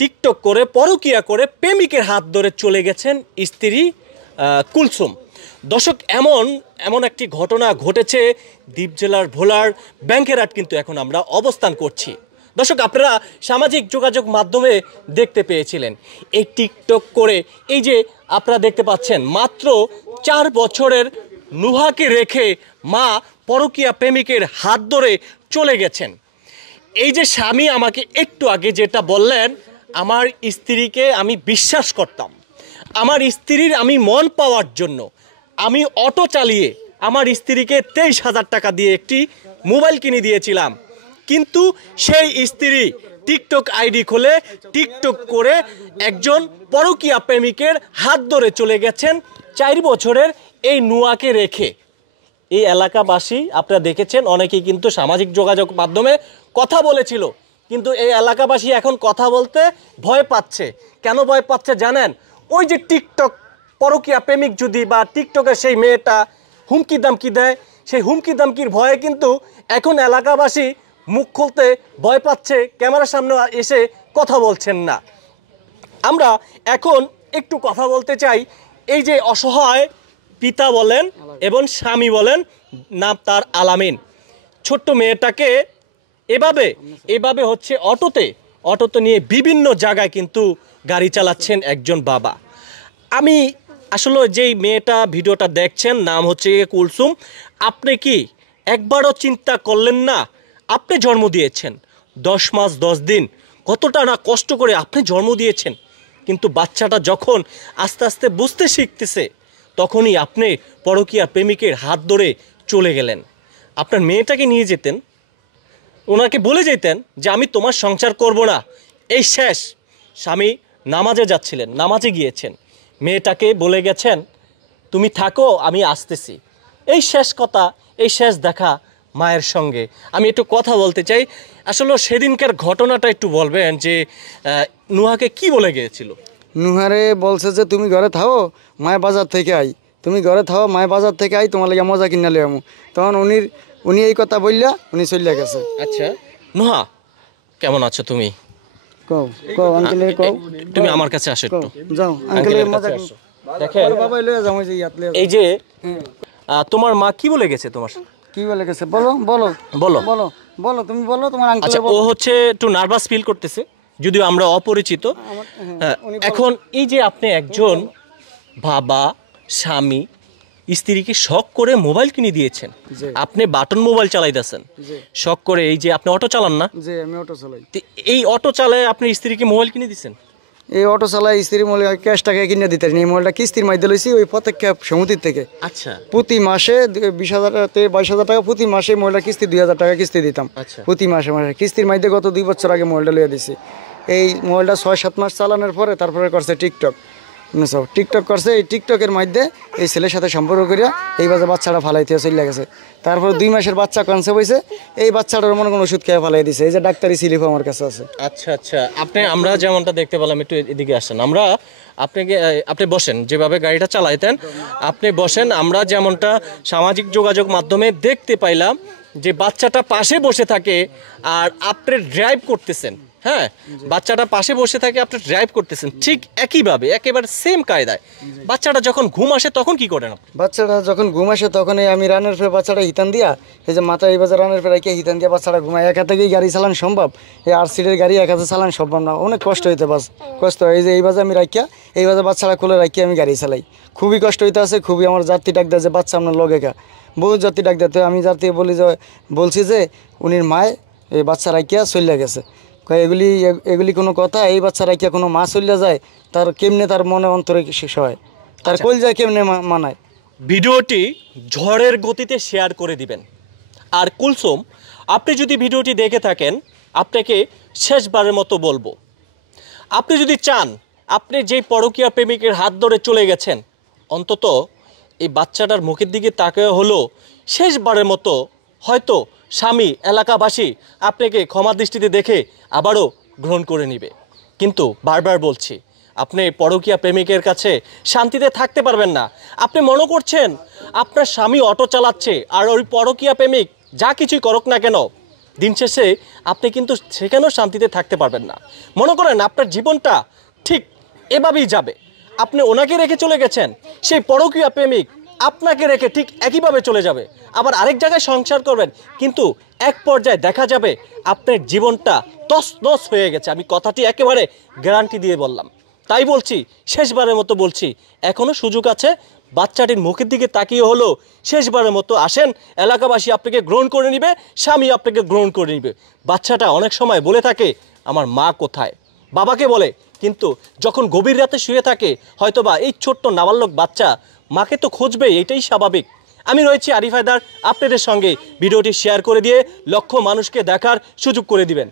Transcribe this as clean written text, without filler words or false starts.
TikTok করে পরকীয়া করে প্রেমিকের হাত ধরে চলে গেছেন স্ত্রী কুলসুম। দর্শক, এমন একটি ঘটনা ঘটেছে দ্বীপ জেলার ভোলার ব্যাংকেরহাট কিন্তু এখন আমরা অবস্থান করছি। দর্শক, আপনারা সামাজিক যোগাযোগ মাধ্যমে দেখতে পেয়েছিলেন এই টিকটক করে এই যে আপনারা দেখতে পাচ্ছেন মাত্র 4 বছরের নুহাকে রেখে মা পরকীয়া প্রেমিকের হাত ধরে চলে গেছেন। এই যে স্বামী আমাকে একটু আগে যেটা বললেন, আমার স্ত্রীকে আমি বিশ্বাস করতাম, আমার স্ত্রীর আমি মন পাওয়ার জন্য আমি অটো চালিয়ে আমার স্ত্রীকে 23,000 টাকা দিয়ে একটি মোবাইল কিনে দিয়েছিলাম। কিন্তু সেই স্ত্রী টিকটক আইডি খুলে টিকটক করে একজন পরকীয়া প্রেমিকের হাত ধরে চলে গেছেন 4 বছরের এই নুয়াকে রেখে। এই এলাকাবাসী আপনারা দেখেছেন, অনেকেই কিন্তু সামাজিক যোগাযোগ মাধ্যমে কথা বলেছিল, কিন্তু এই এলাকাবাসী এখন কথা বলতে ভয় পাচ্ছে। কেন ভয় পাচ্ছে জানেন? ওই যে টিকটক পরকীয়া প্রেমিক যদি বা টিকটকের সেই মেয়েটা হুমকি দামকি দেয়, সেই হুমকি দামকির ভয়ে কিন্তু এখন এলাকাবাসী মুখ খুলতে ভয় পাচ্ছে, ক্যামেরার সামনে এসে কথা বলছেন না। আমরা এখন একটু কথা বলতে চাই এই যে অসহায় পিতা বলেন এবং স্বামী বলেন, নাম তার আলামিন, ছোট্ট মেয়েটাকে এভাবে হচ্ছে অটোতে নিয়ে বিভিন্ন জায়গায় কিন্তু গাড়ি চালাচ্ছেন একজন বাবা। আমি আসলে যেই মেয়েটা ভিডিওটা দেখছেন নাম হচ্ছে কুলসুম, আপনি কি একবারও চিন্তা করলেন না? আপনি জন্ম দিয়েছেন 10 মাস 10 দিন, কতটা না কষ্ট করে আপনি জন্ম দিয়েছেন, কিন্তু বাচ্চাটা যখন আস্তে আস্তে বুঝতে শিখতেছে তখনই আপনি পরকীয়া প্রেমিকের হাত ধরে চলে গেলেন। আপনার মেয়েটাকে নিয়ে যেতেন, ওনাকে বলে যেতেন যে আমি তোমার সংসার করব না, এই শেষ। স্বামী নামাজে যাচ্ছিলেন, নামাজে গিয়েছেন, মেয়েটাকে বলে গেছেন তুমি থাকো, আমি আসতেছি। এই শেষ কথা, এই শেষ দেখা মায়ের সঙ্গে। আমি একটু কথা বলতে চাই, আসলে সেদিনকার ঘটনাটা একটু বলবেন যে নুহাকে কি বলে গিয়েছিল? নুহারে বলছে যে তুমি ঘরে থাও, মায়ের বাজার থেকে আই, তুমি ঘরে থাও, মায়ের বাজার থেকে আই, তোমার লাগে মজা কিনা লিয়ামু। তখন উনি এই কথা বললা, উনি চলে গেছে। আচ্ছা নুহা, কেমন আছো তুমি? কও কও আঙ্কেলের কও, তুমি আমার কাছে আসো একটু, যাও আঙ্কেলের মজা দেখেন বাবা লয়ে যাও এই যে ইয়াত লয়ে। এই যে তোমার মা কি বলে গেছে তোমার? কি বলে গেছে বলো বলো বলো বলো বলো, তুমি বলো তোমার আঙ্কেল। আচ্ছা, ও হচ্ছে একটু নার্ভাস ফিল করতেছে, যদিও আমরা অপরিচিত। এখন এই যে আপনি একজন বাবা, স্বামী, স্ত্রীকে শখ করে মোবাইল কিনে দিয়েছেন, আপনি বাটন মোবাইল চালাইতেছেন শখ করে, এই যে আপনি অটো চালান না? জি, আমি অটো চালাই। এই অটো চালায় আপনি স্ত্রীকে মোবাইল কিনে দিয়েছেন? এই অটো চালাই স্ত্রী মোবাইল ক্যাশ টাকা কিনে দিতে এই মোবাইলটা কিস্তির মাধ্যমে লইছি ওই পদক্ষেপ সমিতির থেকে। আচ্ছা, প্রতি প্রতি মাসে 20,000 থেকে 22,000 টাকা প্রতি মাসে মোবাইলটা কিস্তি 2,000 টাকা কিস্তি দিতাম। প্রতি মাসে কিস্তির মাধ্যমে গত 2 বছর আগে মোবাইলটা লিয়ে দিছি। এই মোবাইলটা 6-7 মাস চালানোর পরে তারপরে করছে টিকটক। টিকটক করছে, এই টিকটকের মধ্যে এই ছেলের সাথে সম্পর্ক করিয়া এই বাজে বাচ্চাটা ফালাইতে চলে গেছে। তারপর 2 মাসের বাচ্চা কনসেপ্ট হয়েছে, এই বাচ্চাটার মনে কোনো ওষুধ খেয়ে ফালাই দিছে। এই যে ডাক্তারি স্লিপ আমার কাছে আছে। আচ্ছা আচ্ছা, আমরা যেমনটা দেখতে পেলাম, একটু এদিকে আসেন, আপনি বসেন, যেভাবে গাড়িটা চালাইতেন আপনি বসেন। আমরা যেমনটা সামাজিক যোগাযোগ মাধ্যমে দেখতে পাইলাম যে বাচ্চাটা পাশে বসে থাকে আর আপনি ড্রাইভ করতেছেন। হ্যাঁ, বাচ্চাটা পাশে বসে থাকে, আপনি ড্রাইভ করতেছেন, ঠিক একইভাবে একেবারে সেম কায়দায়। বাচ্চাটা যখন ঘুম আসে তখন কি করেন আপনি? বাচ্চাটা যখন ঘুম আসে তখন আমি রানের ফের বাচ্চাটা হিতান দিয়া, এই যে মাথা এই বাজার রানের ফের রাখিয়া হিতান দিয়া বাচ্চাটা ঘুমায়। এক হাতে গাড়ি চালানো সম্ভব, এই 8 সিটের গাড়ি এক হাতে চালানো সম্ভব না, অনেক কষ্ট হইতে বাস কষ্ট হয়। এই যে এই বাজে আমি রাখিয়া, এই বাজে বাচ্চাটা খুলে রাখিয়া আমি গাড়ি চালাই, খুবই কষ্ট হইতে আছে। খুবই আমার যাত্রী ডাক দেয় যে বাচ্চা আপনার লগে কা, বহু যাত্রী ডাক দেয়। তো আমি যাত্রী বলছি যে উনির মায় এই বাচ্চা রাখিয়া চলে গেছে। এগুলি কোনো কথা? এই বাচ্চা রাখিয়া কোনো মা চলে যায়, তার কেমনে তার মনে অন্তরে শেষ হয়, তার কল যায় কেমনে মানায়। ভিডিওটি ঝড়ের গতিতে শেয়ার করে দিবেন। আর কুলসুম, আপনি যদি ভিডিওটি দেখে থাকেন, আপনাকে শেষবারের মতো বলবো, আপনি যদি চান আপনি যেই পরকীয়া প্রেমিকের হাত ধরে চলে গেছেন, অন্তত এই বাচ্চাটার মুখের দিকে তাকিয়ে হলো শেষবারের মতো হয়তো স্বামী, এলাকাবাসী আপনাকে ক্ষমা দৃষ্টিতে দেখে আবারও গ্রহণ করে নেবে। কিন্তু বারবার বলছি, আপনি পরকীয়া প্রেমিকের কাছে শান্তিতে থাকতে পারবেন না। আপনি মনে করছেন আপনার স্বামী অটো চালাচ্ছে আর ওই পরকীয়া প্রেমিক যা কিছুই করুক না কেন দিন শেষে আপনি কিন্তু সেখানেও শান্তিতে থাকতে পারবেন না। মনে করেন আপনার জীবনটা ঠিক এভাবেই যাবে, আপনি ওনাকে রেখে চলে গেছেন, সেই পরকীয়া প্রেমিক আপনাকে রেখে ঠিক একইভাবে চলে যাবে, আবার আরেক জায়গায় সংসার করবেন, কিন্তু এক পর্যায়ে দেখা যাবে আপনার জীবনটা তছনছ হয়ে গেছে। আমি কথাটি একেবারে গ্যারান্টি দিয়ে বললাম। তাই বলছি, শেষবারের মতো বলছি, এখনও সুযোগ আছে। বাচ্চাটির মুখের দিকে তাকিয়ে হলো শেষবারের মতো আসেন, এলাকাবাসী আপনাকে গ্রহণ করে নেবে, স্বামী আপনাকে গ্রহণ করে নেবে। বাচ্চাটা অনেক সময় বলে থাকে আমার মা কোথায়, বাবাকে বলে, কিন্তু যখন গভীর রাতে শুয়ে থাকে হয়তোবা এই ছোট্ট নাবালক বাচ্চা মাকে তো খুঁজবে, এটাই স্বাভাবিক। আমি রয়েছি আরিফ হায়দার আপনাদের সঙ্গে, ভিডিওটি শেয়ার করে দিয়ে লক্ষ মানুষকে দেখার সুযোগ করে দিবেন।